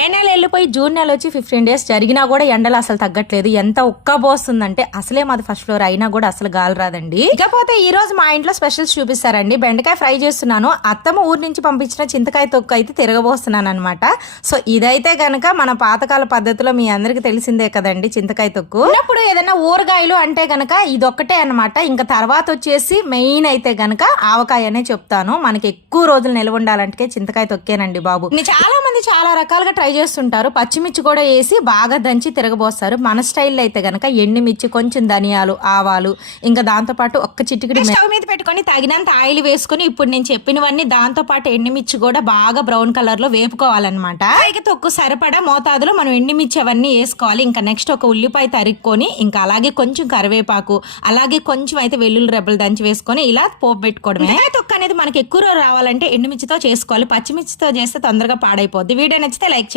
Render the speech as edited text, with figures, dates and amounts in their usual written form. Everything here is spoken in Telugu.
మే నెల వెళ్ళిపోయి జూన్ నెల వచ్చి 15 డేస్ జరిగినా కూడా ఎండలు అసలు తగ్గట్లేదు. ఎంత ఉక్కబోస్తుందంటే అసలే మాది ఫస్ట్ ఫ్లోర్ అయినా కూడా అసలు గాలి రాదండి. ఇకపోతే ఈ రోజు మా ఇంట్లో స్పెషల్స్ చూపిస్తారండి. బెండకాయ ఫ్రై చేస్తున్నాను. అత్తమ్మ ఊరు నుంచి పంపించిన చింతకాయ తొక్కు అయితే తిరగబోస్తున్నాను అనమాట. సో ఇదైతే గనక మన పాతకాల పద్ధతిలో మీ అందరికి తెలిసిందే కదండి, చింతకాయ తొక్కు. ఇప్పుడు ఏదైనా ఊరగాయలు అంటే గనక ఇదొక్కటే అనమాట. ఇంకా తర్వాత వచ్చేసి మెయిన్ అయితే గనక ఆవకాయ అనే చెప్తాను. మనకి ఎక్కువ రోజులు నిల్వ ఉండాలంటే చింతకాయ తొక్కేనండి బాబు. చాలా మంది చాలా రకాలుగా ట్రై చేస్తుంటారు. పచ్చిమిర్చి కూడా వేసి బాగా దంచి తిరగబోస్తారు. మన స్టైల్లో అయితే గనక ఎండుమిర్చి, కొంచెం ధనియాలు, ఆవాలు, ఇంకా దాంతో పాటు ఒక్క చిటికెడు స్టవ్ మీద పెట్టుకొని తగినంత ఆయిల్ వేసుకుని ఇప్పుడు నేను చెప్పినవన్నీ దాంతో పాటు ఎండుమిర్చి కూడా బాగా బ్రౌన్ కలర్ లో వేపుకోవాలన్నమాట. పైకి తొక్కు సరిపడా మోతాదులో మనం ఎండుమిర్చి అవన్నీ వేసుకోవాలి. ఇంకా నెక్స్ట్ ఒక ఉల్లిపాయ తరుక్కొని, ఇంకా అలాగే కొంచెం కరివేపాకు, అలాగే కొంచెం అయితే వెల్లుల్లి రెబ్బలు దంచి వేసుకొని ఇలా పోపు పెట్టుకోవడమే. తొక్కు అనేది మనకి ఎక్కువ రావాలంటే ఎండుమిర్చితో చేసుకోవాలి. పచ్చిమిర్చితో చేస్తే తొందరగా పాడైపోద్ది. వీడియో నచ్చితే లైక్